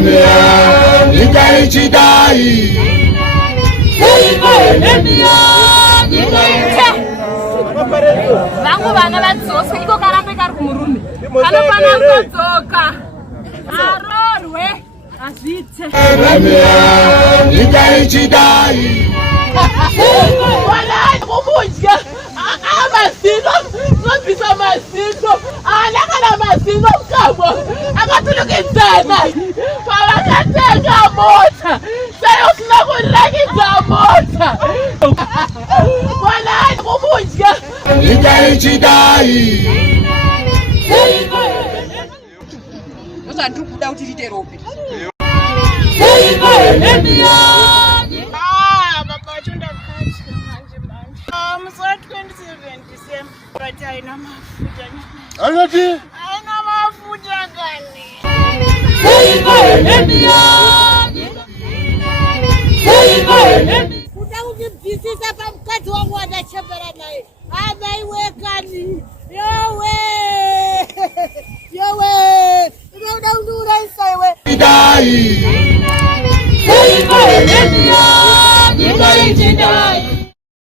nyika ichidayi. Vangu vana vadzosa iko karambe kari kumurume kanopana kudzoka arorwe azvitse nyika ichidayi. Wanani kumudya amazino nobisa mazino alakala mazino mkabo akatulukidzana pavakatenga mota sayosina kurakidza mota wanani kumudya nyika ichidayi. usandiri kuda kuti tiite rope but haina mafuta. Anati? Haina mafuta gani? Kuda kujibisisa pa mkati wangu anachembera naye. Ameiwekani. Yowe. Yowe. Ndio unaisawe. Ichidayi.